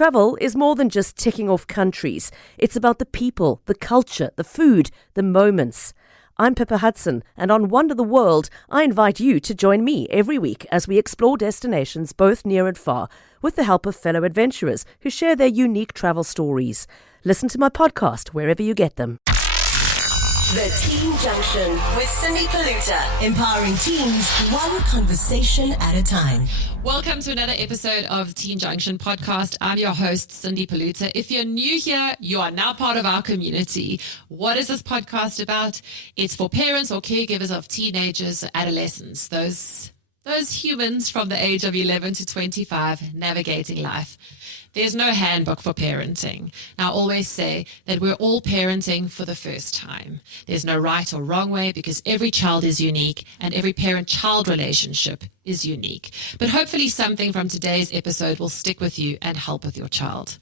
Travel is more than just ticking off countries. It's about the people, the culture, the food, the moments. I'm Pippa Hudson, and on Wonder the World, I invite you to join me every week as we explore destinations both near and far, with the help of fellow adventurers who share their unique travel stories. Listen to my podcast wherever you get them. The Teen Junction with Cindy Poluta, empowering teens one conversation at a time. Welcome to another episode of the Teen Junction podcast. I'm your host, Cindy Poluta. If you're new here, you are now part of our community. What is this podcast about? It's for parents or caregivers of teenagers, adolescents, those humans from the age of 11 to 25 navigating life. There's no handbook for parenting. Now, I always say that we're all parenting for the first time. There's no right or wrong way because every child is unique and every parent-child relationship is unique. But hopefully something from today's episode will stick with you and help with your child.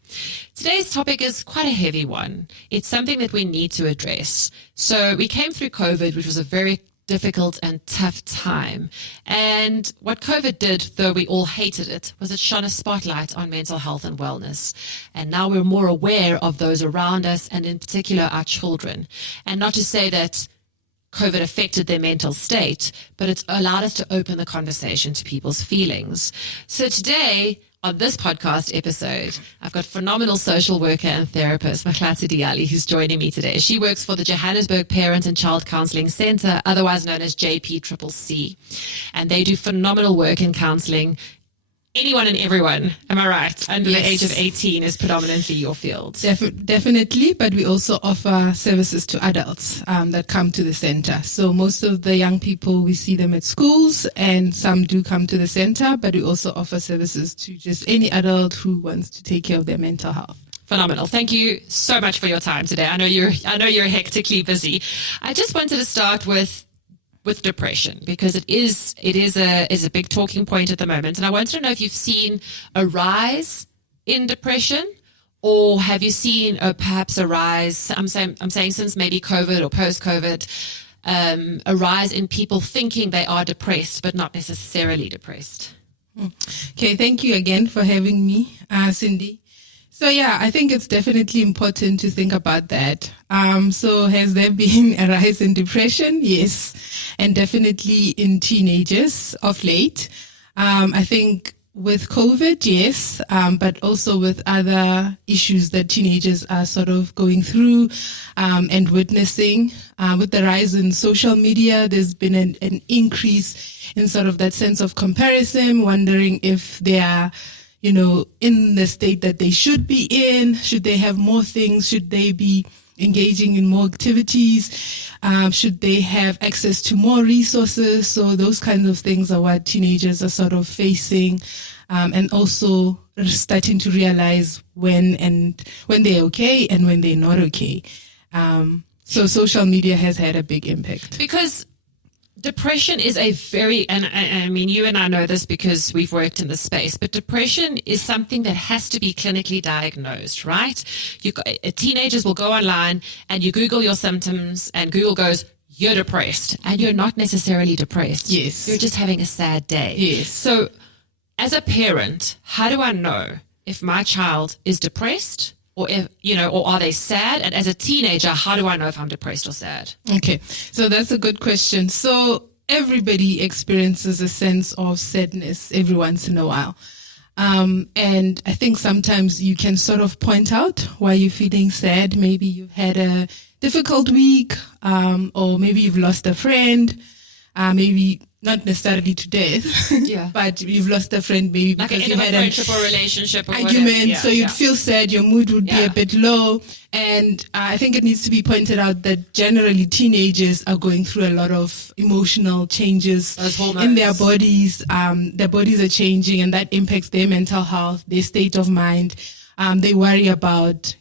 Today's topic is quite a heavy one. It's something that we need to address. So we came through COVID, which was a very difficult and tough time. And what COVID did, though we all hated it, was it shone a spotlight on mental health and wellness. And now we're more aware of those around us and in particular our children. And not to say that COVID affected their mental state, but it's allowed us to open the conversation to people's feelings. So today, on this podcast episode, I've got phenomenal social worker and therapist, Maklatsi Diali, who's joining me today. She works for the Johannesburg Parent and Child Counselling Centre, otherwise known as JPCCC. And they do phenomenal work in counselling anyone and everyone. Am I right? Under the age of 18 is predominantly your field. Definitely, but we also offer services to adults that come to the center. So most of the young people, we see them at schools and some do come to the center, but we also offer services to just any adult who wants to take care of their mental health. Phenomenal. Thank you so much for your time today. I know you're hectically busy. I just wanted to start with depression, because it is a big talking point at the moment. And I wanted to know if you've seen a rise in depression, or have you seen perhaps a rise, I'm saying since maybe COVID or post-COVID, a rise in people thinking they are depressed, but not necessarily depressed. Okay, thank you again for having me, Cindy. So yeah, I think it's definitely important to think about that. So has there been a rise in depression? Yes. And definitely in teenagers of late. I think with COVID, yes, but also with other issues that teenagers are sort of going through and witnessing. With the rise in social media, there's been an increase in sort of that sense of comparison, wondering if they are in the state that they should be in. Should they have more things? Should they be engaging in more activities? Should they have access to more resources? So those kinds of things are what teenagers are sort of facing, and also starting to realize when they're okay and when they're not okay. So social media has had a big impact. Because depression is and I mean, you and I know this because we've worked in this space, but depression is something that has to be clinically diagnosed, right? Teenagers will go online and you Google your symptoms and Google goes, you're depressed, and you're not necessarily depressed. Yes. You're just having a sad day. Yes. So as a parent, how do I know if my child is depressed? Or are they sad? And as a teenager, how do I know if I'm depressed or sad? Okay, so that's a good question. So everybody experiences a sense of sadness every once in a while. And I think sometimes you can sort of point out why you're feeling sad. Maybe you've had a difficult week, or maybe you've lost a friend, maybe not necessarily to death, but you've lost a friend maybe because you had a friendship or relationship or argument, so you'd feel sad, your mood would be a bit low. And I think it needs to be pointed out that generally teenagers are going through a lot of emotional changes in their bodies. Their bodies are changing, and that impacts their mental health, their state of mind. They worry about,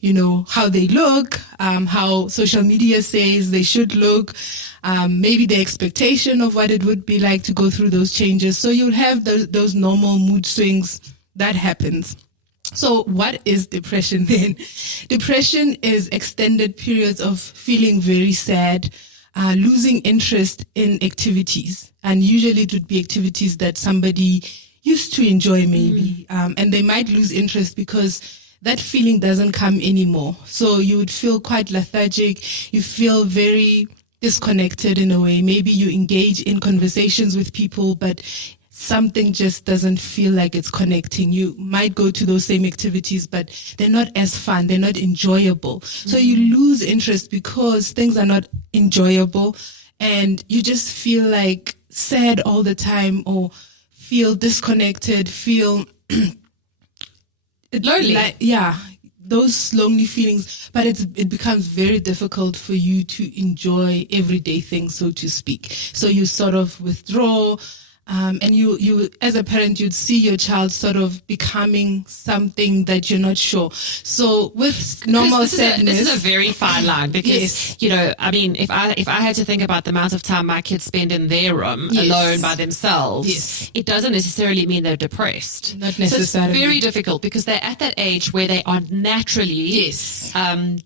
how they look, how social media says they should look, maybe the expectation of what it would be like to go through those changes. So you'll have those normal mood swings that happens. So what is depression then? Depression is extended periods of feeling very sad, losing interest in activities. And usually it would be activities that somebody used to enjoy maybe. And they might lose interest because that feeling doesn't come anymore. So you would feel quite lethargic. You feel very disconnected in a way. Maybe you engage in conversations with people, but something just doesn't feel like it's connecting. You might go to those same activities, but they're not as fun. They're not enjoyable. So you lose interest because things are not enjoyable, and you just feel like sad all the time, or feel disconnected, feel lonely. Those lonely feelings, but it becomes very difficult for you to enjoy everyday things, so to speak. So you sort of withdraw, and you as a parent, you'd see your child sort of becoming something that you're not sure. So with normal sadness, this is a very fine line, because I mean, if I had to think about the amount of time my kids spend in their room alone by themselves, it doesn't necessarily mean they're depressed. Not necessarily. So it's very difficult, because they're at that age where they are naturally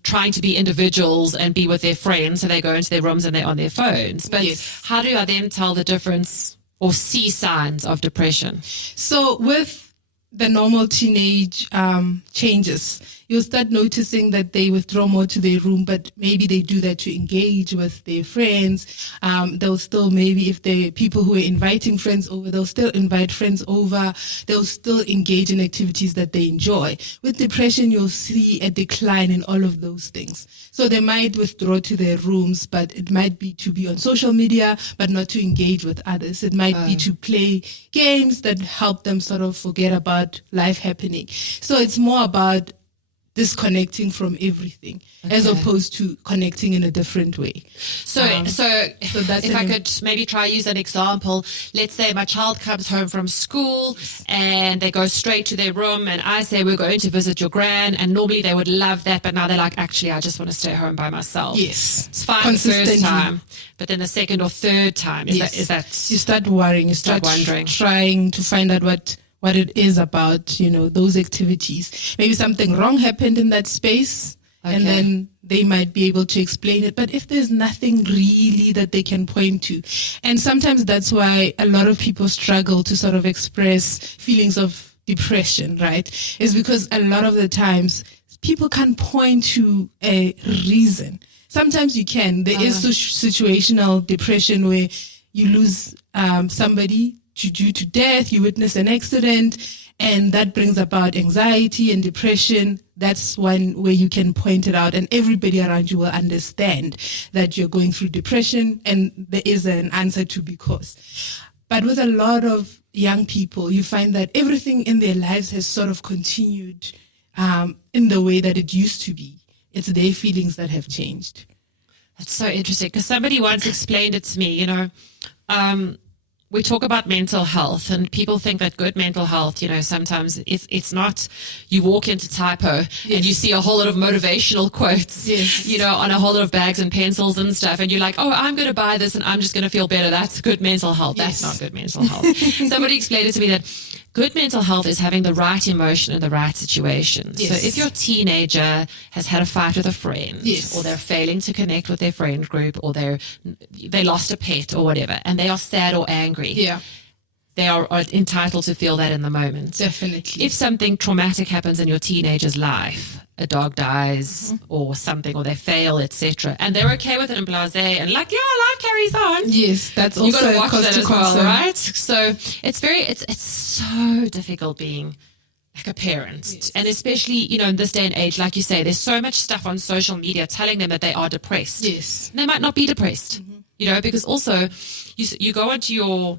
trying to be individuals and be with their friends, so they go into their rooms and they're on their phones. But how do I then tell the difference or see signs of depression? So with the normal teenage changes, you'll start noticing that they withdraw more to their room, but maybe they do that to engage with their friends. They'll still, maybe if they're people who are inviting friends over, they'll still invite friends over. They'll still engage in activities that they enjoy. With depression, you'll see a decline in all of those things. So they might withdraw to their rooms, but it might be to be on social media, but not to engage with others. It might be to play games that help them sort of forget about life happening. So it's more about disconnecting from everything, as opposed to connecting in a different way. So that's if I could maybe try use an example. Let's say my child comes home from school and they go straight to their room, and I say, we're going to visit your gran, and normally they would love that, but now they're like, actually, I just want to stay home by myself. Yes. It's fine the first time, but then the second or third time, is that you start worrying, you start wondering, trying to find out what it is about, those activities. Maybe something wrong happened in that space, and then they might be able to explain it. But if there's nothing really that they can point to, and sometimes that's why a lot of people struggle to sort of express feelings of depression, right? Is because a lot of the times people can't point to a reason. Sometimes you can. There is situational depression where you lose somebody due to death, you witness an accident, and that brings about anxiety and depression. That's one way you can point it out, and everybody around you will understand that you're going through depression, and there is an answer to be caused. But with a lot of young people, you find that everything in their lives has sort of continued in the way that it used to be. It's their feelings that have changed. That's so interesting, because somebody once explained it to me, we talk about mental health, and people think that good mental health, sometimes it's not, you walk into Typo and you see a whole lot of motivational quotes, on a whole lot of bags and pencils and stuff. And you're like, oh, I'm going to buy this and I'm just going to feel better. That's good mental health. That's not good mental health. Somebody explained it to me that good mental health is having the right emotion in the right situation. So if your teenager has had a fight with a friend, or they're failing to connect with their friend group, or they lost a pet or whatever, and they are sad or angry, they are entitled to feel that in the moment. Definitely. If something traumatic happens in your teenager's life, a dog dies or something, or they fail, etc., and they're okay with it and blasé and like, life carries on. Yes, that's also you got to watch that as well, concern. right? So it's so difficult being like a parent, and especially in this day and age, like you say, there's so much stuff on social media telling them that they are depressed. Yes, and they might not be depressed, because also you go onto your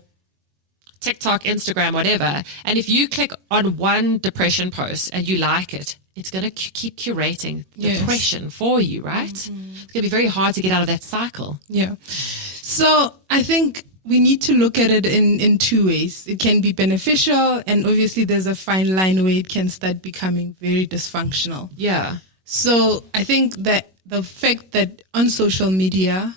TikTok, Instagram, whatever, and if you click on one depression post and you like it, it's going to keep curating depression for you, right? It's going to be very hard to get out of that cycle. Yeah. So I think we need to look at it in two ways. It can be beneficial, and obviously there's a fine line where it can start becoming very dysfunctional. Yeah. So I think that the fact that on social media,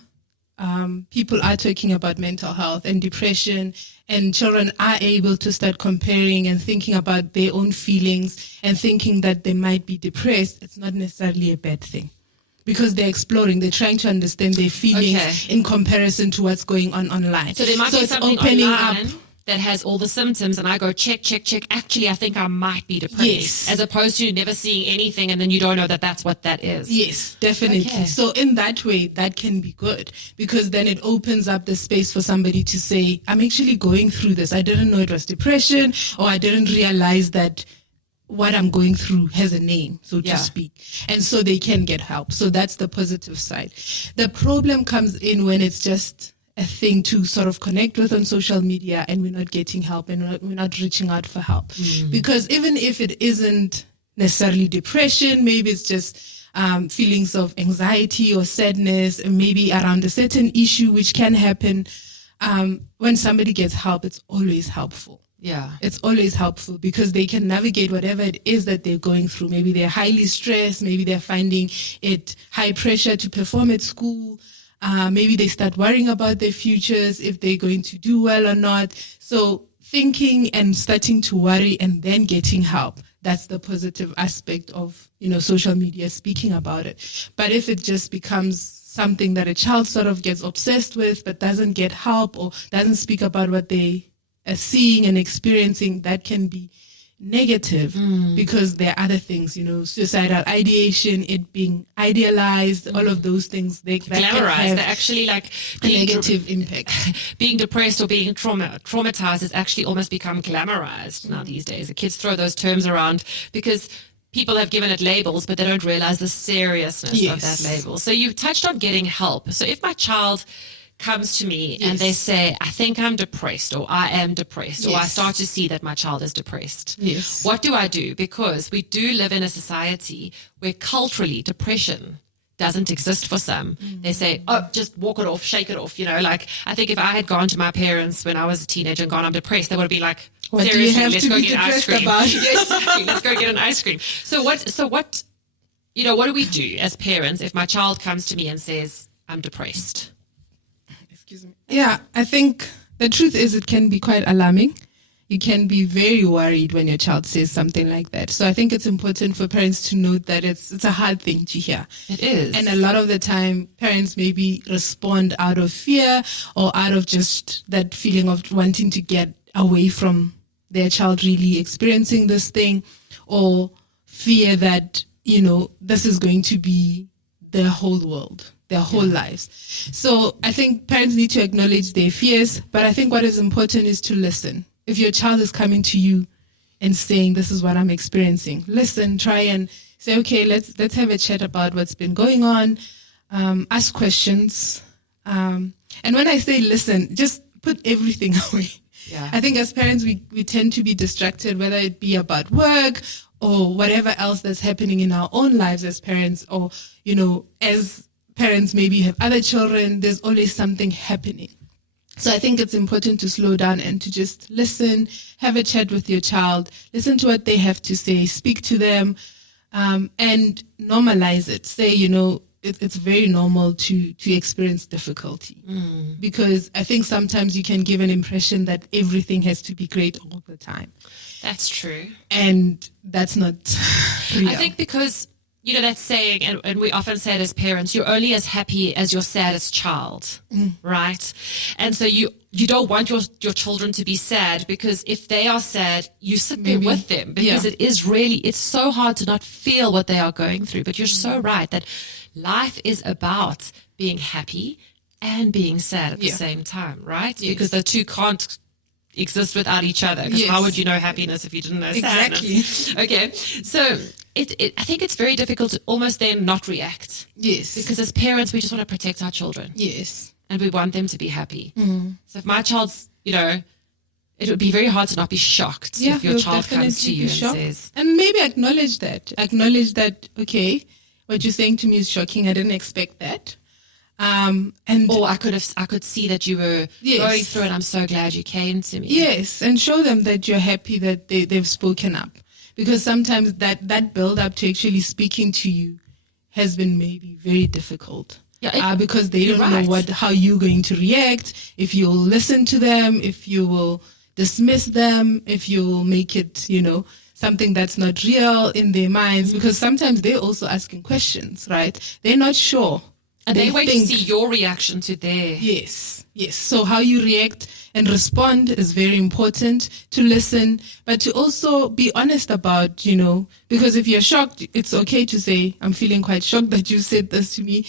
people are talking about mental health and depression, and children are able to start comparing and thinking about their own feelings and thinking that they might be depressed, it's not necessarily a bad thing, because they're exploring, they're trying to understand their feelings in comparison to what's going on online. So there might be it's something opening online up that has all the symptoms and I go check. Actually, I think I might be depressed. Yes. As opposed to never seeing anything and then you don't know that that's what that is. Yes, definitely. Okay. So in that way, that can be good because then it opens up the space for somebody to say, I'm actually going through this. I didn't know it was depression, or I didn't realize that what I'm going through has a name, so to speak. And so they can get help. So that's the positive side. The problem comes in when it's just a thing to sort of connect with on social media and we're not getting help and we're not reaching out for help. Because even if it isn't necessarily depression, maybe it's just feelings of anxiety or sadness, and maybe around a certain issue, which can happen. When somebody gets help, it's always helpful. Yeah. It's always helpful because they can navigate whatever it is that they're going through. Maybe they're highly stressed. Maybe they're finding it high pressure to perform at school. Maybe they start worrying about their futures, if they're going to do well or not. So thinking and starting to worry and then getting help, that's the positive aspect of, social media, speaking about it. But if it just becomes something that a child sort of gets obsessed with but doesn't get help or doesn't speak about what they are seeing and experiencing, that can be negative because there are other things, suicidal ideation, it being idealized, all of those things, they glamorized. They're actually like a negative impact. Being depressed or being traumatized has actually almost become glamorized now these days. The kids throw those terms around because people have given it labels, but they don't realize the seriousness of that label. So you touched on getting help. So if my child comes to me and they say, I think I'm depressed or I am depressed or I start to see that my child is depressed. Yes. What do I do? Because we do live in a society where culturally depression doesn't exist for some. They say, oh, just walk it off, shake it off. I think if I had gone to my parents when I was a teenager and gone, I'm depressed, they would be like, what seriously, do you have let's to go be get ice cream. about? Yes, let's go get an ice cream. So what do we do as parents if my child comes to me and says, I'm depressed? Yeah, I think the truth is it can be quite alarming. You can be very worried when your child says something like that. So I think it's important for parents to note that it's a hard thing to hear. It is. And a lot of the time, parents maybe respond out of fear or out of just that feeling of wanting to get away from their child really experiencing this thing, or fear that, this is going to be their whole world, their whole lives. So I think parents need to acknowledge their fears, but I think what is important is to listen. If your child is coming to you and saying, this is what I'm experiencing, listen, try and say, okay, let's have a chat about what's been going on, ask questions. And when I say listen, just put everything away. Yeah. I think as parents, we tend to be distracted, whether it be about work or whatever else that's happening in our own lives as parents, or, as parents, maybe you have other children, there's always something happening. So I think it's important to slow down and to just listen, have a chat with your child, listen to what they have to say, speak to them, and normalize it. Say, it's very normal to experience difficulty, because I think sometimes you can give an impression that everything has to be great all the time. That's true. And that's not real. I think because, that saying, and we often say it as parents, you're only as happy as your saddest child, right? And so you don't want your children to be sad, because if they are sad, you sit there with them, because it's so hard to not feel what they are going through. But you're so right that life is about being happy and being sad at the same time, right? Yes. Because the two can't exist without each other, because how would you know happiness if you didn't know sadness? Okay, so I think it's very difficult to almost then not react. Yes. Because as parents, we just want to protect our children. Yes. And we want them to be happy. So if my child's, it would be very hard to not be shocked if your child comes to you and says... And maybe acknowledge that, okay, what you're saying to me is shocking. I didn't expect that. Or I could see that you were going through it. I'm so glad you came to me. Yes, and show them that you're happy that they've spoken up, because sometimes that build up to actually speaking to you has been maybe very difficult. Because they don't know how you're going to react, if you'll listen to them, if you will dismiss them, if you'll make it, something that's not real in their minds, because sometimes they're also asking questions, right? They're not sure. And they wait to see your reaction to their... Yes. So how you react and respond is very important, to listen, but to also be honest about, because if you're shocked, it's okay to say, I'm feeling quite shocked that you said this to me.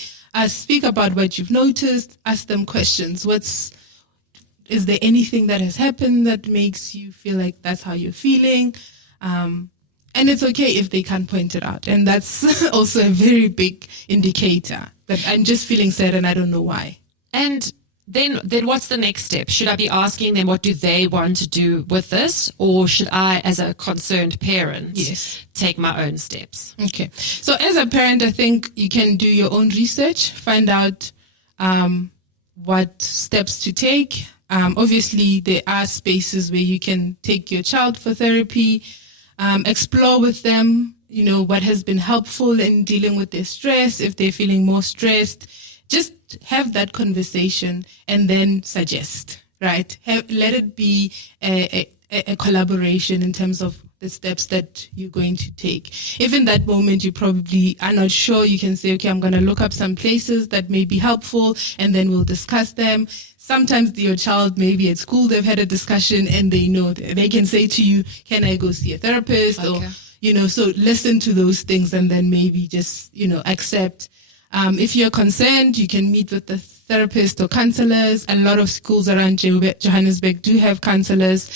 Speak about what you've noticed, ask them questions. Is there anything that has happened that makes you feel like that's how you're feeling? And it's okay if they can't point it out. And that's also a very big indicator that I'm just feeling sad and I don't know why. And then what's the next step? Should I be asking them what do they want to do with this? Or should I, as a concerned parent, take my own steps? Okay. So as a parent, I think you can do your own research, find out what steps to take. Obviously, there are spaces where you can take your child for therapy, explore with them, what has been helpful in dealing with their stress. If they're feeling more stressed, just have that conversation and then suggest, right? Let it be a collaboration in terms of the steps that you're going to take. If in that moment you probably are not sure, you can say, okay, I'm going to look up some places that may be helpful and then we'll discuss them. Sometimes your child, maybe at school, they've had a discussion and they know they can say to you, can I go see a therapist? Okay. Or, so listen to those things and then maybe just, accept. If you're concerned, you can meet with the therapist or counselors. A lot of schools around Johannesburg do have counselors,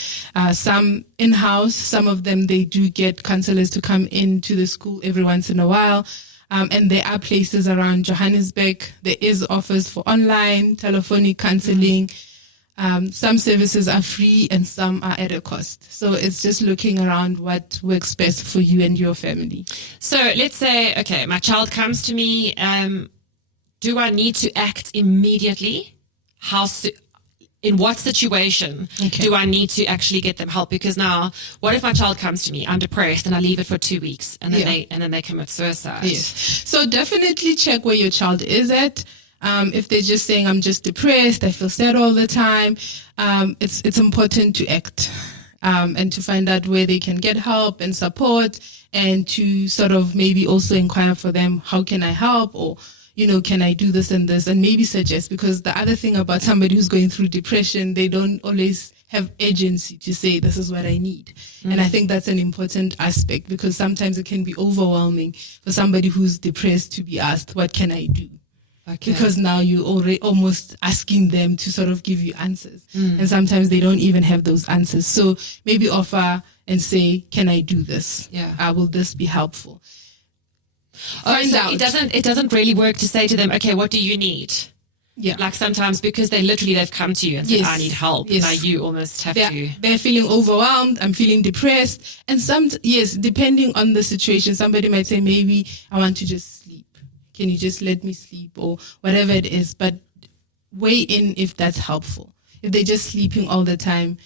some in-house. Some of them, they do get counselors to come into the school every once in a while. And there are places around Johannesburg. There is offers for online, telephonic counseling. Some services are free and some are at a cost. So it's just looking around what works best for you and your family. So let's say, okay, my child comes to me. Do I need to act immediately? In what situation do I need to actually get them help? Because now, what if my child comes to me, I'm depressed, and I leave it for 2 weeks, and then they commit suicide? Yes. So definitely check where your child is at. If they're just saying, I'm just depressed, I feel sad all the time, it's important to act and to find out where they can get help and support, and to sort of maybe also inquire for them, how can I help? Or can I do this and this, and maybe suggest, because the other thing about somebody who's going through depression, they don't always have agency to say, this is what I need. And I think that's an important aspect, because sometimes it can be overwhelming for somebody who's depressed to be asked, what can I do? Okay. Because now you're already almost asking them to sort of give you answers. And sometimes they don't even have those answers. So maybe offer and say, can I do this? Will this be helpful? Find out. It doesn't really work to say to them, okay, what do you need? Yeah. Like sometimes, because they've come to you and said, I need help. Yes. Now you almost have to. They're feeling overwhelmed. I'm feeling depressed. And depending on the situation, somebody might say, maybe I want to just sleep. Can you just let me sleep, or whatever it is? But weigh in if that's helpful. If they're just sleeping all the time,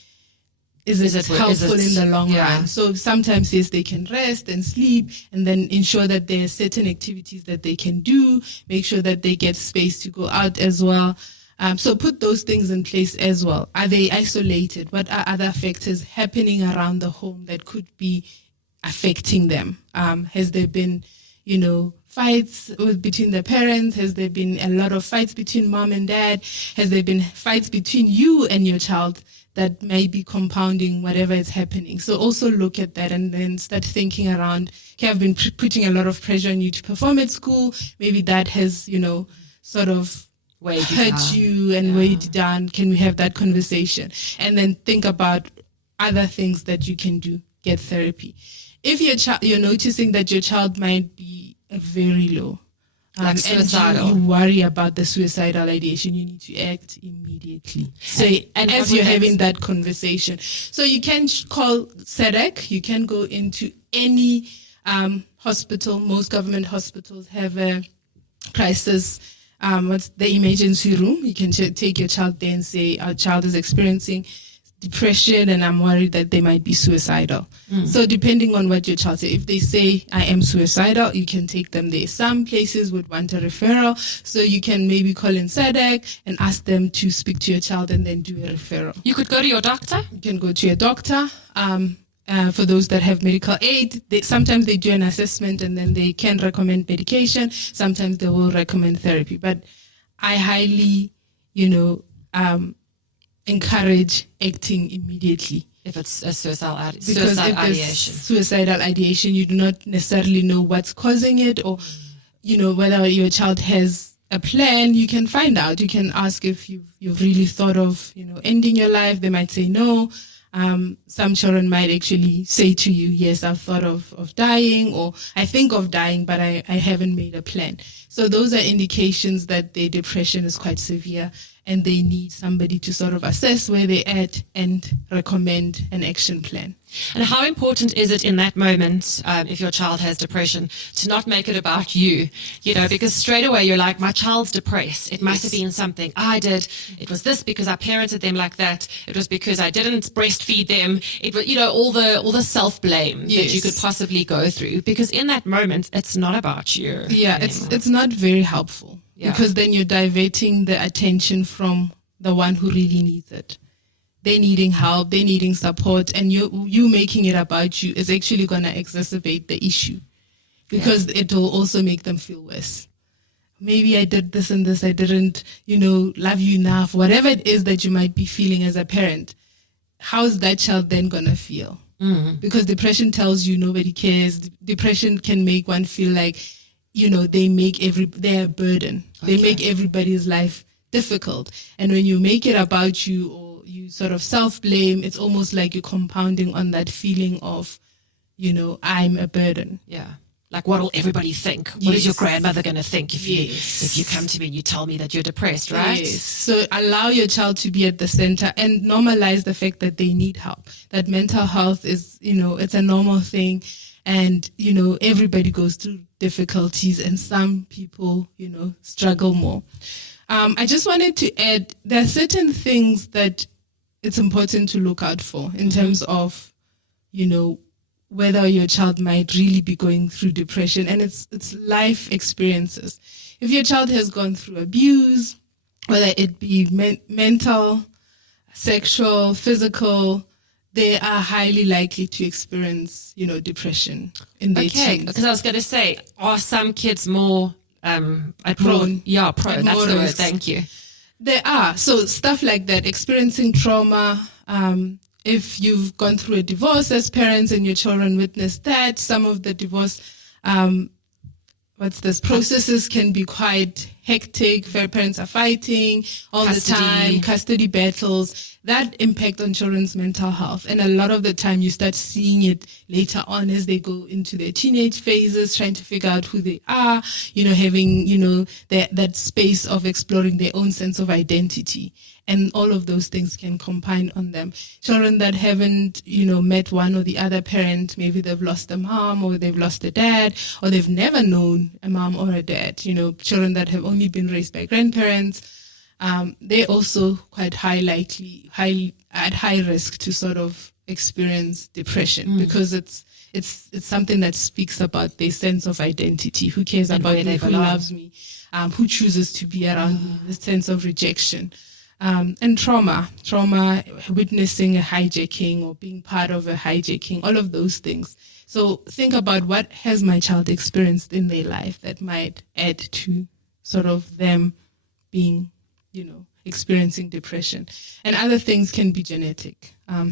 is it helpful in the long run? So sometimes, yes, they can rest and sleep, and then ensure that there are certain activities that they can do. Make sure that they get space to go out as well. So put those things in place as well. Are they isolated? What are other factors happening around the home that could be affecting them? Has there been, fights between the parents? Has there been a lot of fights between mom and dad? Has there been fights between you and your child that may be compounding whatever is happening? So also look at that and then start thinking around, okay, I've been putting a lot of pressure on you to perform at school. Maybe that has, sort of hurt you and weighed you down. Can we have that conversation? And then think about other things that you can do. Get therapy. If you're noticing that your child might be very low, like suicidal, and you worry about the suicidal ideation, you need to act immediately. So and as you're having that conversation, so you can call SADC, you can go into any hospital. Most government hospitals have a crisis, what's the emergency room. You can take your child there and say, our child is experiencing depression and I'm worried that they might be suicidal. So depending on what your child says, if they say, I am suicidal, you can take them there. Some places would want a referral, so you can maybe call in SADC and ask them to speak to your child and then do a referral. You could go to your doctor? You can go to your doctor. for those that have medical aid, sometimes they do an assessment and then they can recommend medication. Sometimes they will recommend therapy. But I highly, encourage acting immediately. If it's a suicidal ideation. Suicidal ideation, you do not necessarily know what's causing it, or, whether your child has a plan. You can find out. You can ask if you've really thought of, ending your life. They might say no. Some children might actually say to you, yes, I've thought of dying, or I think of dying, but I haven't made a plan. So those are indications that their depression is quite severe, and they need somebody to sort of assess where they're at and recommend an action plan. And how important is it in that moment, if your child has depression, to not make it about you? Because straight away you're like, my child's depressed. It must have been something I did. It was this because I parented them like that. It was because I didn't breastfeed them. It was, all the self-blame that you could possibly go through. Because in that moment, it's not about you. Yeah, it's not very helpful. Yeah. Because then you're diverting the attention from the one who really needs it. They're needing help, they're needing support, and you making it about you is actually going to exacerbate the issue, because it will also make them feel worse. Maybe I did this and this, I didn't, love you enough, whatever it is that you might be feeling as a parent. How's that child then going to feel? Mm-hmm. Because depression tells you nobody cares. Depression can make one feel like, they're a burden. Okay. They make everybody's life difficult. And when you make it about you, or you sort of self-blame, it's almost like you're compounding on that feeling of, I'm a burden. Yeah. Like, what will everybody think? What is your grandmother going to think if you come to me and you tell me that you're depressed, right? Yes. So allow your child to be at the center and normalize the fact that they need help. That mental health is, it's a normal thing. And, everybody goes through difficulties, and some people, struggle more. I just wanted to add, there are certain things that it's important to look out for in terms of, whether your child might really be going through depression, and it's life experiences. If your child has gone through abuse, whether it be mental, sexual, physical, they are highly likely to experience, depression in their teens. Because I was going to say, are some kids more prone? Yeah, prone. That's the word. Thank you. There are. So stuff like that, experiencing trauma. If you've gone through a divorce as parents and your children witness that, some of the divorce processes can be quite hectic. Parents are fighting all the time, custody battles. That impact on children's mental health. And a lot of the time you start seeing it later on as they go into their teenage phases, trying to figure out who they are, having, that space of exploring their own sense of identity. And all of those things can combine on them. Children that haven't, met one or the other parent, maybe they've lost a mom or they've lost a dad, or they've never known a mom or a dad. Children that have only been raised by grandparents, they're also quite at high risk to sort of experience depression, because it's something that speaks about their sense of identity. Who cares about me? Who loves me? Who chooses to be around me? The sense of rejection. And trauma, witnessing a hijacking or being part of a hijacking, all of those things. So think about, what has my child experienced in their life that might add to sort of them being, experiencing depression. And other things can be genetic. Can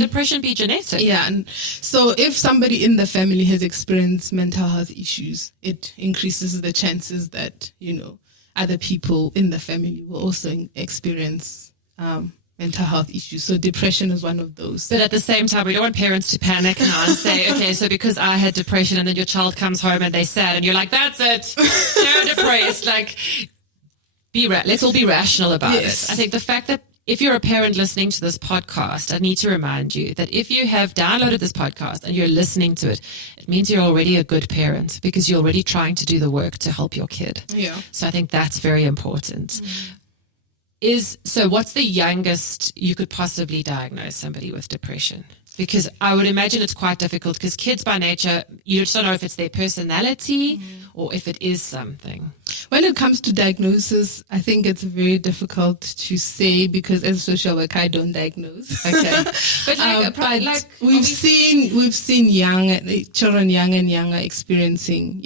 depression be genetic? Yeah. And so if somebody in the family has experienced mental health issues, it increases the chances that, other people in the family will also experience mental health issues. So depression is one of those. But at the same time, we don't want parents to panic now and say, okay, so because I had depression, and then your child comes home and they're sad, and you're like, that's it, they're depressed. Like, let's all be rational about it. I think the fact that if you're a parent listening to this podcast, I need to remind you that if you have downloaded this podcast and you're listening to it, it means you're already a good parent, because you're already trying to do the work to help your kid. Yeah. So I think that's very important. So what's the youngest you could possibly diagnose somebody with depression? Because I would imagine it's quite difficult because kids by nature, you just don't know if it's their personality or if it is something. When it comes to diagnosis, I think it's very difficult to say because as a social worker, I don't diagnose. Okay. But we've seen children young and younger experiencing,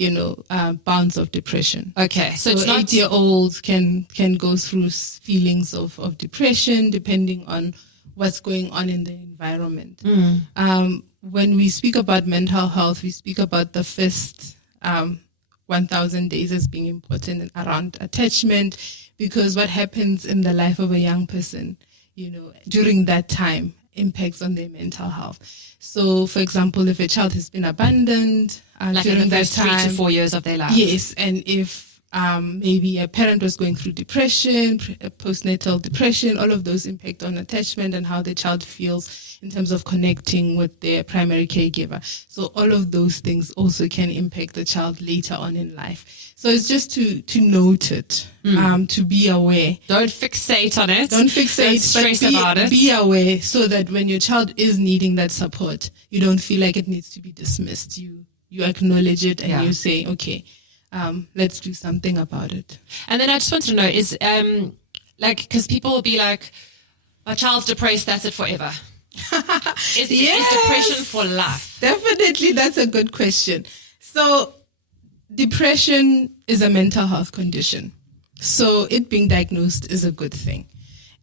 bouts of depression. Okay. So it's 8-year-olds can go through feelings of depression depending on what's going on in the environment. When we speak about mental health, we speak about the first 1,000 days as being important around attachment, because what happens in the life of a young person, during that time impacts on their mental health. So, for example, if a child has been abandoned during that time, 3 to 4 years of their life. Yes, and if maybe a parent was going through depression, postnatal depression, all of those impact on attachment and how the child feels in terms of connecting with their primary caregiver. So all of those things also can impact the child later on in life. So it's just to note it, to be aware. Don't fixate on it. Don't stress about it. Be aware so that when your child is needing that support, you don't feel like it needs to be dismissed. You acknowledge it and you say, okay, let's do something about it. And then I just want to know is, because people will be like, my child's depressed, that's it forever. Is depression for life? Definitely, that's a good question. So depression is a mental health condition. So it being diagnosed is a good thing.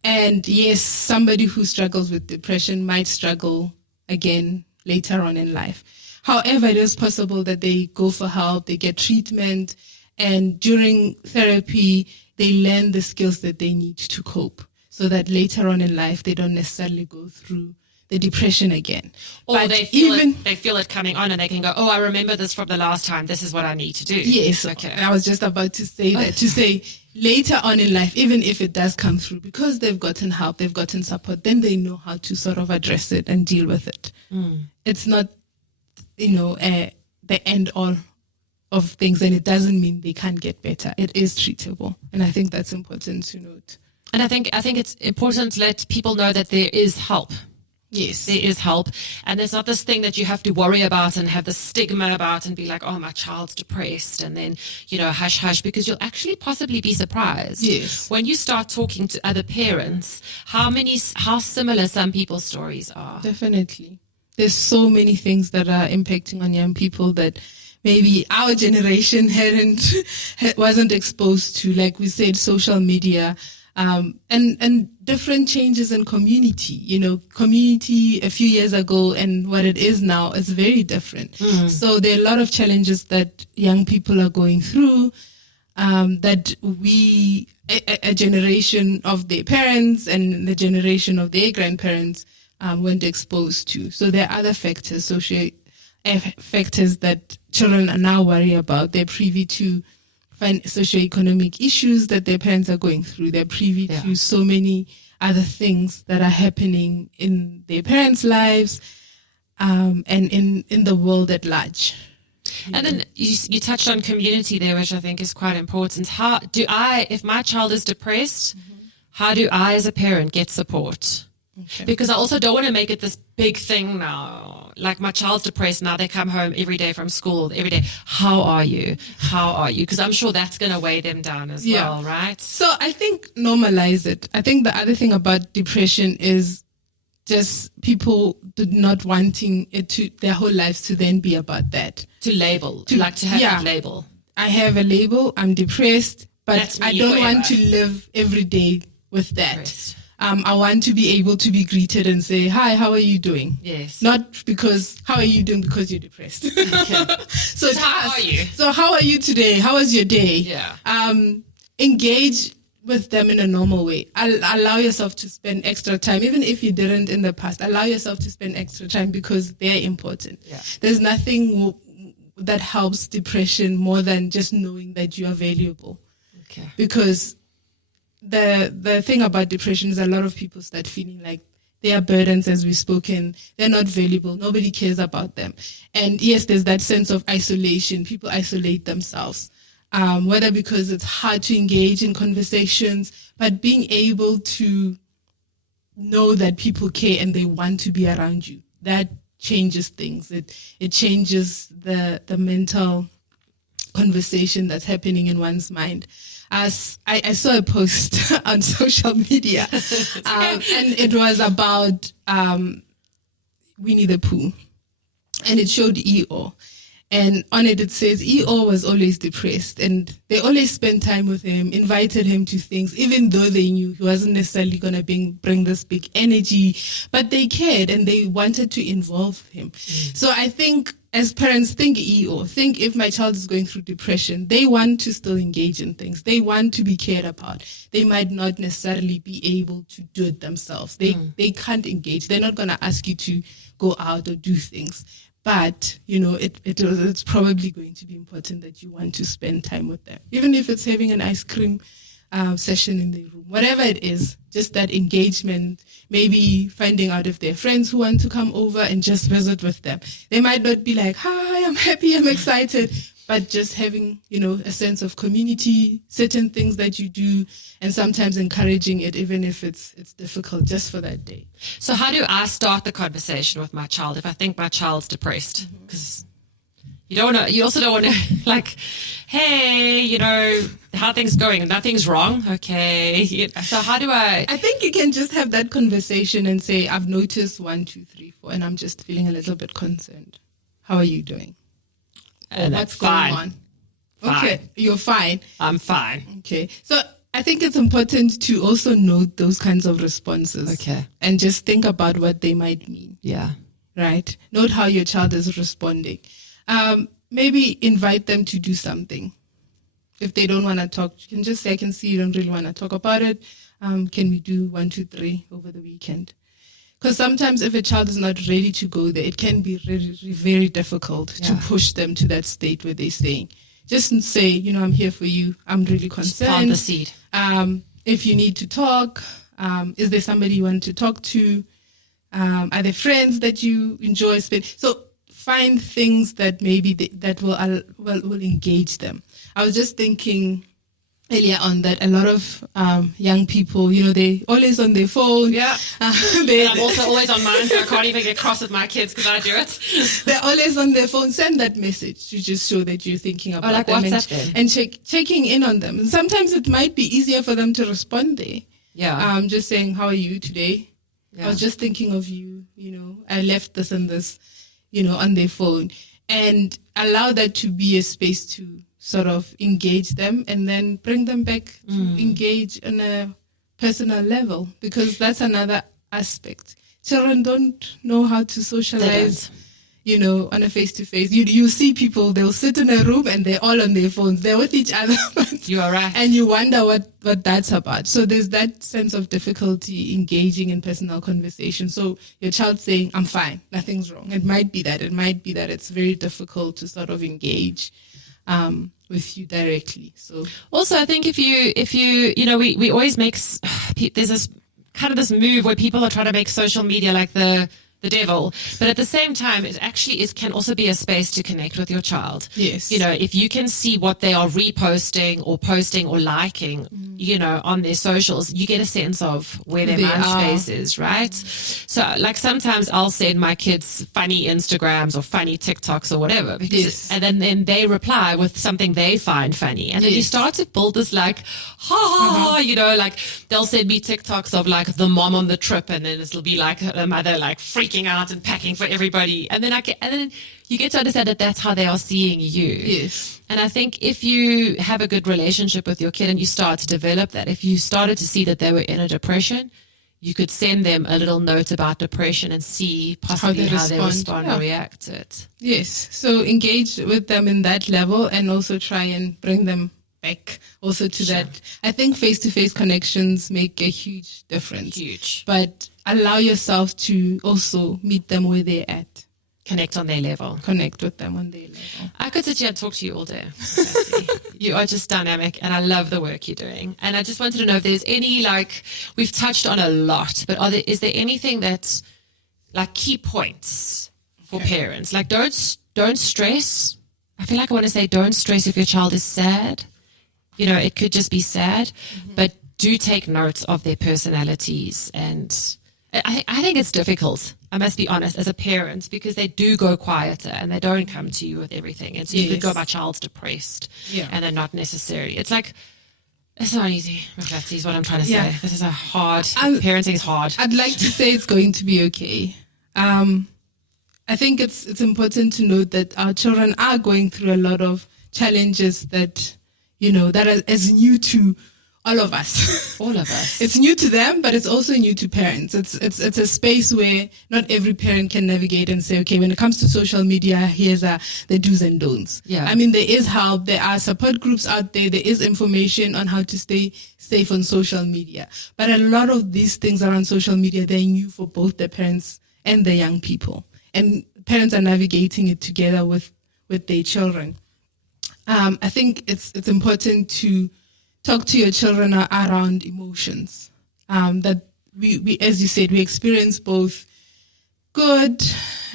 And yes, somebody who struggles with depression might struggle again later on in life. However, it is possible that they go for help, they get treatment, and during therapy, they learn the skills that they need to cope so that later on in life, they don't necessarily go through the depression again. Or but they feel it coming on and they can go, oh, I remember this from the last time. This is what I need to do. Yes. Okay. I was just about to say that, to say later on in life, even if it does come through, because they've gotten help, they've gotten support, then they know how to sort of address it and deal with it. It's not, the end all of things, and it doesn't mean they can't get better. It is treatable. And I think that's important to note. And I think it's important to let people know that there is help. Yes. There is help. And there's not this thing that you have to worry about and have the stigma about and be like, oh, my child's depressed. And then, hush, hush, because you'll actually possibly be surprised. Yes. When you start talking to other parents, how similar some people's stories are. Definitely. There's so many things that are impacting on young people that maybe our generation wasn't exposed to. Like we said, social media, and different changes in community. Community a few years ago and what it is now is very different. So there are a lot of challenges that young people are going through, that a generation of their parents and the generation of their grandparents weren't exposed to. So there are other factors, factors that children are now worried about. They're privy to socioeconomic issues that their parents are going through. They're privy to so many other things that are happening in their parents' lives, and in the world at large. And then you touched on community there, which I think is quite important. If my child is depressed, how do I as a parent get support? Okay. Because I also don't want to make it this big thing now. Like my child's depressed, now they come home every day from school, every day. How are you? How are you? Because I'm sure that's going to weigh them down as well, right? So I think normalize it. I think the other thing about depression is just people not wanting it to their whole lives to then be about that. To label, to have a label. I have a label, I'm depressed, but I don't want to live every day with that. Depressed. I want to be able to be greeted and say, hi, how are you doing? Yes. Not because, how are you doing because you're depressed? Okay. So how are you? So how are you today? How was your day? Yeah. Engage with them in a normal way. Allow yourself to spend extra time, even if you didn't in the past. Allow yourself to spend extra time because they're important. Yeah. There's nothing that helps depression more than just knowing that you are valuable. Okay. Because the thing about depression is a lot of people start feeling like they are burdens, as we've spoken. They're not valuable. Nobody cares about them. And yes, there's that sense of isolation. People isolate themselves, whether because it's hard to engage in conversations, but being able to know that people care and they want to be around you. that changes things. It changes the mental conversation that's happening in one's mind. As I saw a post on social media, and it was about Winnie the Pooh, and it showed Eeyore. And on it says Eeyore was always depressed, and they always spent time with him, invited him to things, even though they knew he wasn't necessarily going to bring this big energy, but they cared and they wanted to involve him. So I think as parents, think Eeyore. Think if my child is going through depression, they want to still engage in things. They want to be cared about. They might not necessarily be able to do it themselves. They can't engage. They're not going to ask you to go out or do things. But, it's probably going to be important that you want to spend time with them. Even if it's having an ice cream session in the room, whatever it is, just that engagement, maybe finding out if they're friends who want to come over and just visit with them. They might not be like, hi, I'm happy, I'm excited, but just having, a sense of community, certain things that you do, and sometimes encouraging it, even if it's difficult, just for that day. So how do I start the conversation with my child if I think my child's depressed? Because you also don't want to like, hey, how things going? Nothing's wrong. Okay. So how do I think you can just have that conversation and say, I've noticed 1, 2, 3, 4, and I'm just feeling a little bit concerned. How are you doing? And what's going on? Fine. Okay, you're fine. I'm fine. Okay. So I think it's important to also note those kinds of responses. Okay. And just think about what they might mean. Yeah. Right? Note how your child is responding. Maybe invite them to do something. If they don't want to talk, you can just say, I can see you don't really want to talk about it. Can we do 1, 2, 3 over the weekend? Because sometimes if a child is not ready to go there, it can be really, really very difficult to push them to that state where they're saying, just say, I'm here for you. I'm really concerned. Plant the seed. If you need to talk, is there somebody you want to talk to? Are there friends that you enjoy spending? So find things that maybe that will engage them. I was just thinking earlier on that a lot of young people, they're always on their phone. Yeah. I'm also always on mine, so I can't even get cross with my kids because I do it. They're always on their phone. Send that message to just show that you're thinking about them WhatsApp and checking in on them. And sometimes it might be easier for them to respond there. Yeah. Just saying, how are you today? Yeah. I was just thinking of you, I left this and this, on their phone. And allow that to be a space to sort of engage them and then bring them back to engage on a personal level, because that's another aspect. Children don't know how to socialize, on a face-to-face. You see people, they'll sit in a room and they're all on their phones. They're with each other. You are right. And you wonder what that's about. So there's that sense of difficulty engaging in personal conversation. So your child saying, I'm fine, nothing's wrong. It might be that. It might be that it's very difficult to sort of engage with you directly. So also, I think if you we always make there's this kind of this move where people are trying to make social media like the devil, but at the same time, it actually can also be a space to connect with your child. Yes. If you can see what they are reposting or posting or liking, on their socials, you get a sense of where their mind space is, right? So like sometimes I'll send my kids funny Instagrams or funny TikToks or whatever, because and then they reply with something they find funny. And then you start to build this like, like they'll send me TikToks of like the mom on the trip, and then it'll be like the mother like freaking out and packing for everybody, and then you get to understand that that's how they are seeing you. Yes. And I think if you have a good relationship with your kid and you start to develop that, if you started to see that they were in a depression, you could send them a little note about depression and see possibly how they respond or react to it. Yes. So engage with them in that level and also try and bring them back also to that. I think face-to-face connections make a huge difference. Huge. But allow yourself to also meet them where they're at. Connect on their level. Connect with them on their level. I could sit here and talk to you all day. You are just dynamic, and I love the work you're doing. And I just wanted to know if there's any, we've touched on a lot, but is there anything that's key points for parents? Like don't stress. I feel like I want to say don't stress if your child is sad. It could just be sad, but do take note of their personalities. And I think it's difficult. I must be honest, as a parent, because they do go quieter and they don't come to you with everything. And so you could go, my child's depressed, and they're not necessary. It's like, it's not easy. That's what I'm trying to say. This is a hard, parenting is hard. I'd like to say it's going to be okay. I think it's important to note that our children are going through a lot of challenges that, that are as new to all of us. All of us. It's new to them, but it's also new to parents. It's a space where not every parent can navigate and say, okay, when it comes to social media, here's the do's and don'ts. Yeah. I mean, there is help. There are support groups out there. There is information on how to stay safe on social media. But a lot of these things around social media, they're new for both the parents and the young people. And parents are navigating it together with their children. I think it's important to talk to your children around emotions. That we, as you said, we experience both good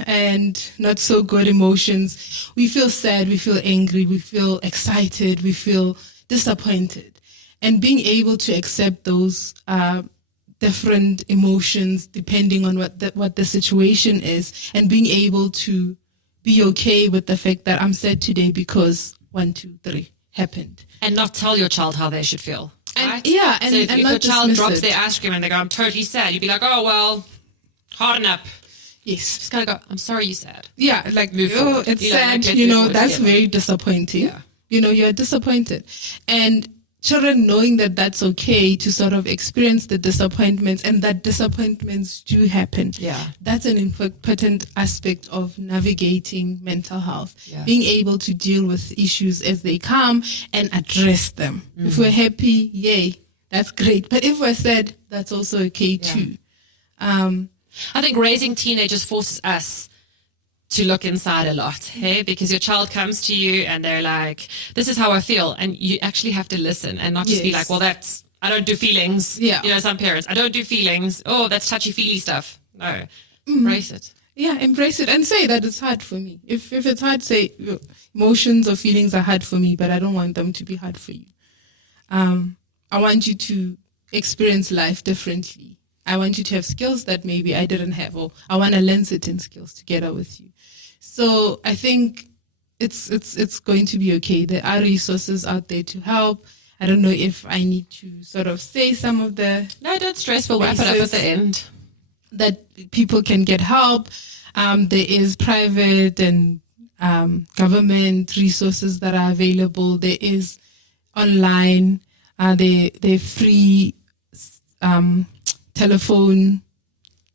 and not so good emotions. We feel sad, we feel angry, we feel excited, we feel disappointed. And being able to accept those different emotions depending on what the situation is, and being able to be okay with the fact that I'm sad today because 1, 2, 3 happened. And not tell your child how they should feel. Right? And, yeah, so if not your child drops it. their ice cream and they go, I'm totally sad, you'd be like, oh, well, harden up. Yes. Just kind of go, I'm sorry you're sad. Yeah, like, Move forward. It's Like, sad, that's together. very disappointing. Yeah. You're disappointed. And children knowing that that's okay to sort of experience the disappointments, and that disappointments do happen. Yeah. That's an important aspect of navigating mental health. Yeah. Being able to deal with issues as they come and address them. If we're happy, yay, that's great. But if we're sad, that's also okay too. I think raising teenagers forces us to look inside a lot, hey? Because your child comes to you and they're like, this is how I feel. And you actually have to listen and not just be like, well, I don't do feelings. Yeah. Some parents, I don't do feelings. Oh, that's touchy-feely stuff. No, embrace it. Yeah, embrace it and say that it's hard for me. If it's hard, say emotions or feelings are hard for me, but I don't want them to be hard for you. I want you to experience life differently. I want you to have skills that maybe I didn't have, or I want to learn certain skills together with you. So I think it's going to be okay. There are resources out there to help. I don't know if I need to sort of say some of the... No, don't stress. We'll wrap it up at the end. That people can get help. There is private and government resources that are available. There is online. They're free telephone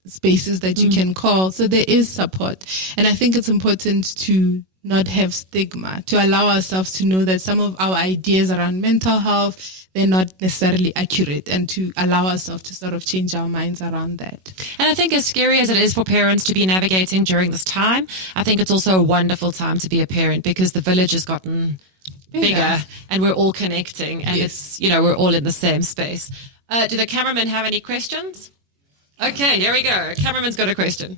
spaces that you can call. So there is support. And I think it's important to not have stigma, to allow ourselves to know that some of our ideas around mental health, they're not necessarily accurate, and to allow ourselves to sort of change our minds around that. And I think as scary as it is for parents to be navigating during this time, I think it's also a wonderful time to be a parent, because the village has gotten bigger and we're all connecting, and it's, we're all in the same space. Do the cameramen have any questions? Okay, here we go. Cameraman's got a question.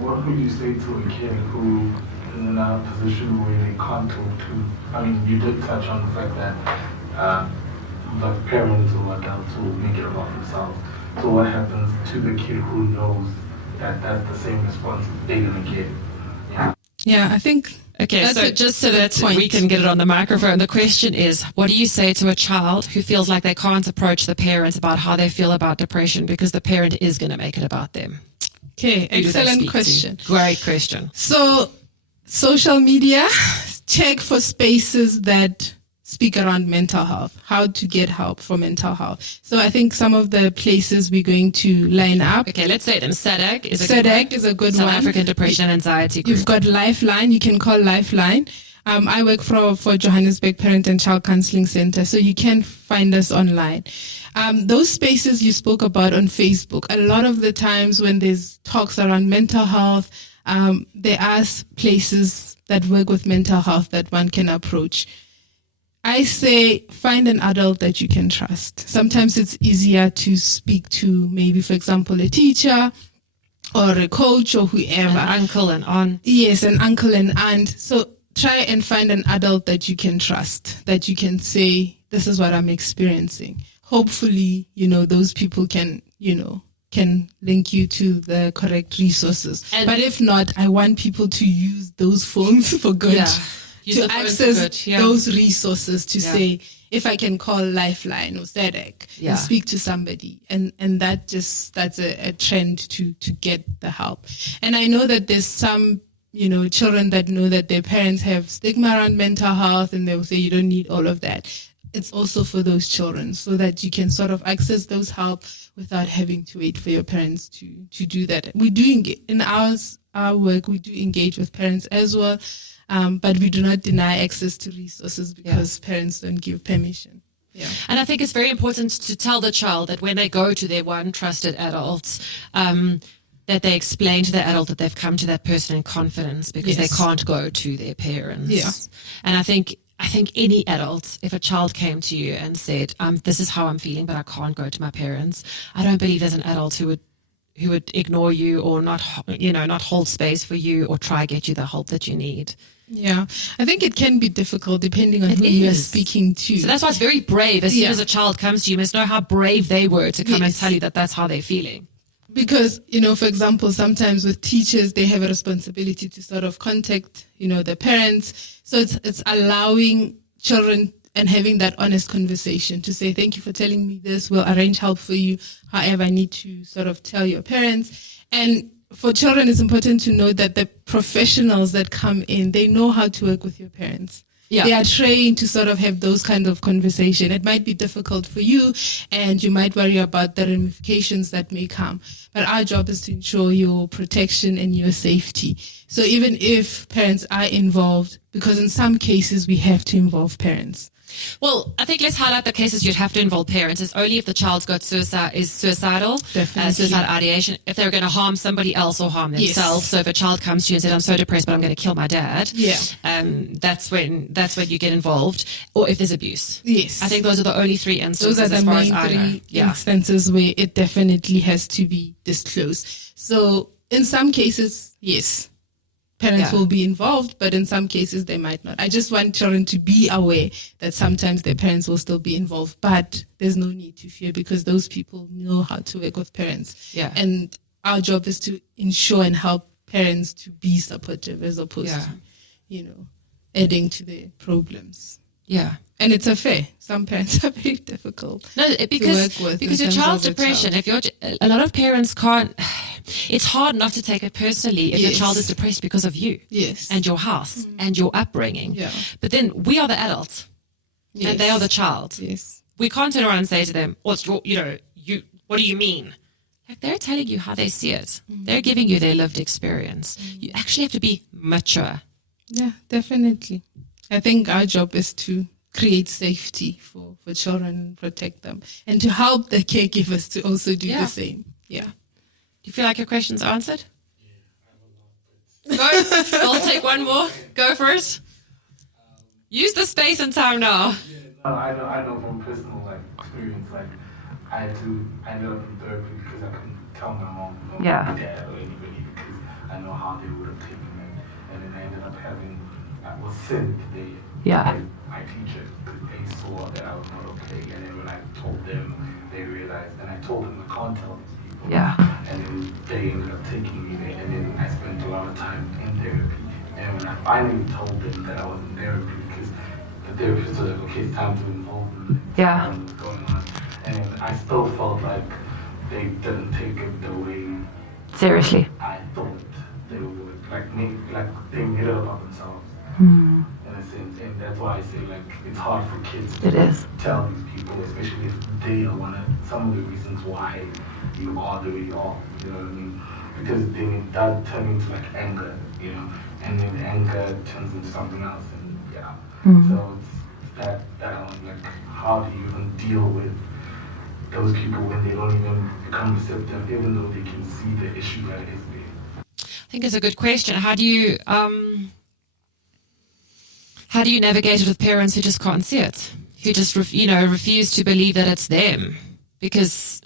What would you say to a kid who is in a position where they can't talk to? I mean, you did touch on the fact that the parents or adults will make it about themselves. So what happens to the kid who knows that that's the same response they're going to get? Yeah, I think... Okay, so just so that we can get it on the microphone, the question is, what do you say to a child who feels like they can't approach the parents about how they feel about depression because the parent is going to make it about them? Okay, excellent question. Great question. So, social media, check for spaces that speak around mental health, how to get help for mental health. So I think some of the places we're going to line up. Okay, let's say them. SADAG is a good one. South African Depression and Anxiety Group. You've got Lifeline. You can call Lifeline. I work for Johannesburg Parent and Child Counseling Center, so you can find us online. Those spaces you spoke about on Facebook, a lot of the times when there's talks around mental health, there are places that work with mental health that one can approach. I say find an adult that you can trust. Sometimes it's easier to speak to maybe, for example, a teacher or a coach or whoever. An uncle and aunt. Yes, an uncle and aunt. So try and find an adult that you can trust, that you can say, this is what I'm experiencing. Hopefully, those people can, can link you to the correct resources. But if not, I want people to use those phones for good. Yeah. Use To the phones for access good, yeah. those resources to say, if I can call Lifeline or SEDEC Yeah. and speak to somebody. And that's a trend to get the help. And I know that there's some, children that know that their parents have stigma around mental health, and they'll say you don't need all of that. It's also for those children, so that you can sort of access those help without having to wait for your parents to do that. We do in our work, we do engage with parents as well, but we do not deny access to resources because parents don't give permission. Yeah. And I think it's very important to tell the child that when they go to their one trusted adult, that they explain to the adult that they've come to that person in confidence, because they can't go to their parents. Yeah. And I think any adult, if a child came to you and said, this is how I'm feeling, but I can't go to my parents, I don't believe there's an adult who would ignore you or not hold space for you or try get you the help that you need. Yeah, I think it can be difficult depending on who you are speaking to. So that's why it's very brave. As soon as a child comes to you, you must know how brave they were to come and tell you that that's how they're feeling. Because, for example, sometimes with teachers, they have a responsibility to sort of contact, the parents. So it's allowing children and having that honest conversation to say, thank you for telling me this. We'll arrange help for you. However, I need to sort of tell your parents. And for children, it's important to know that the professionals that come in, they know how to work with your parents. Yeah. They are trained to sort of have those kind of conversation. It might be difficult for you, and you might worry about the ramifications that may come. But our job is to ensure your protection and your safety. So even if parents are involved, because in some cases we have to involve parents. Well, I think let's highlight the cases you'd have to involve parents. It's only if the child's got suicidal, suicide ideation, if they're going to harm somebody else or harm themselves. So if a child comes to you and says, I'm so depressed, but I'm going to kill my dad, that's when you get involved. Or if there's abuse. Yes. I think those are the only three instances. Those are the main three instances where it definitely has to be disclosed. So in some cases, yes, parents will be involved, but in some cases they might not. I just want children to be aware that sometimes their parents will still be involved, but there's no need to fear, because those people know how to work with parents. Yeah. And our job is to ensure and help parents to be supportive as opposed to, adding to their problems. Yeah. And it's affair. Some parents are very difficult to work with. Because your child's depression, a lot of parents can't, it's hard not to take it personally if your child is depressed because of you and your house and your upbringing. Yeah. But then we are the adults and they are the child. Yes. We can't turn around and say to them, what do you mean? Like, they're telling you how they see it. They're giving you their lived experience. You actually have to be mature. Yeah, definitely. I think our job is to create safety for children and protect them, and to help the caregivers to also do the same. Yeah. Do you feel like your question's answered? Yeah, I have a lot. Go. I'll take one more. Go for it. Use the space and time now. Yeah, no, I know from personal experience, I ended up in therapy because I couldn't tell my mom or my dad or anybody, because I know how they would have taken it, and then I ended up I was sent my teacher, because they saw that I was not okay, and then when I told them, they realized, and I told them I can't tell these people, and then they ended up taking me there, and then I spent a lot of time in therapy, and when I finally told them that I was in therapy, because the therapist was like, okay, it's time to involve them, what's going on, and then I still felt like they didn't take it the way Seriously. I thought they would, they made it about themselves. In a sense, and that's why I say it's hard for kids to tell these people, especially if they are some of the reasons why you are the way you are, you know what I mean? Because then it does turn into anger, and then anger turns into something else, and so it's that how do you even deal with those people when they don't even become receptive, even though they can see the issue that is there? I think it's a good question. How do you navigate it with parents who just can't see it, who just refuse to believe that it's them? Because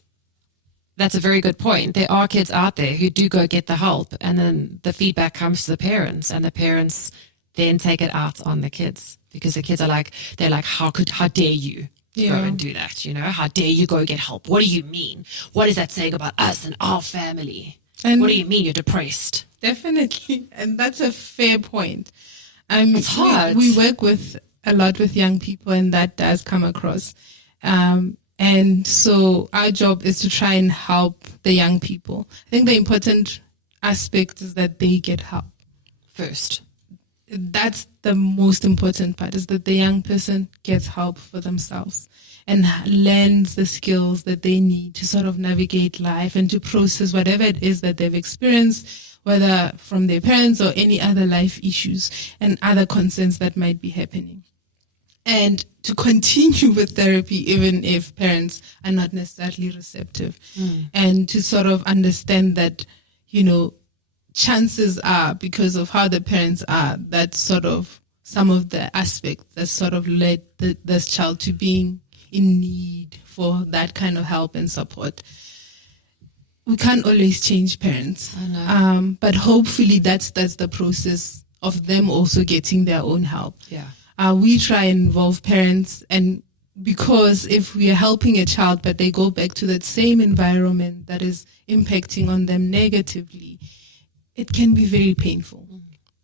that's a very good point. There are kids out there who do go get the help, and then the feedback comes to the parents, and the parents then take it out on the kids, because the kids are how dare you go and do that? How dare you go get help? What do you mean? What is that saying about us and our family? And what do you mean you're depressed? Definitely. And that's a fair point. It's hard. We work a lot with young people, and that does come across. And so our job is to try and help the young people. I think the important aspect is that they get help first. That's the most important part, is that the young person gets help for themselves and learns the skills that they need to sort of navigate life and to process whatever it is that they've experienced, whether from their parents or any other life issues and other concerns that might be happening. And to continue with therapy, even if parents are not necessarily receptive, and to sort of understand that, chances are, because of how the parents are, that sort of some of the aspects that sort of led this child to being in need for that kind of help and support. We can't always change parents, but hopefully that's the process of them also getting their own help. Yeah. We try and involve parents, and because if we are helping a child but they go back to that same environment that is impacting on them negatively, it can be very painful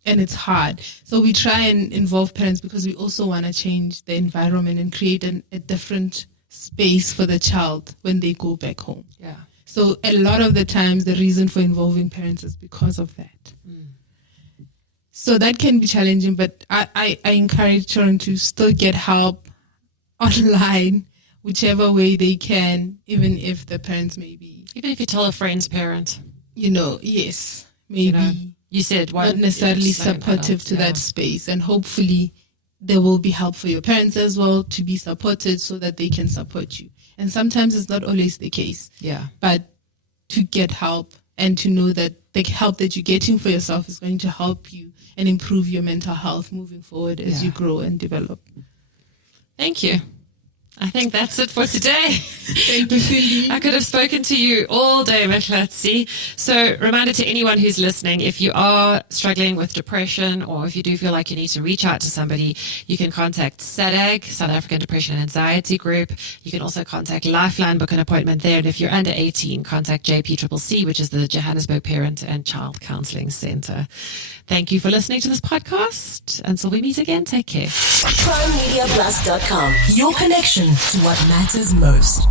and it's hard. So we try and involve parents because we also want to change the environment and create a different space for the child when they go back home. Yeah. So a lot of the times the reason for involving parents is because of that. So that can be challenging, but I encourage children to still get help online, whichever way they can, even if the parents maybe... Even if you tell a friend's parent. Yes, maybe you said not necessarily supportive to that space. And hopefully there will be help for your parents as well to be supported so that they can support you. And sometimes it's not always the case. Yeah. But to get help and to know that the help that you're getting for yourself is going to help you and improve your mental health moving forward as you grow and develop. Thank you. I think that's it for today. Thank you, Cindy. I could have spoken to you all day, Meklatsi. So reminder to anyone who's listening, if you are struggling with depression or if you do feel like you need to reach out to somebody, you can contact SADAG, South African Depression and Anxiety Group. You can also contact Lifeline, book an appointment there. And if you're under 18, contact JPCCC, which is the Johannesburg Parent and Child Counselling Centre. Thank you for listening to this podcast. Until we meet again, take care. PrimeMediaPlus.com, your connection to what matters most.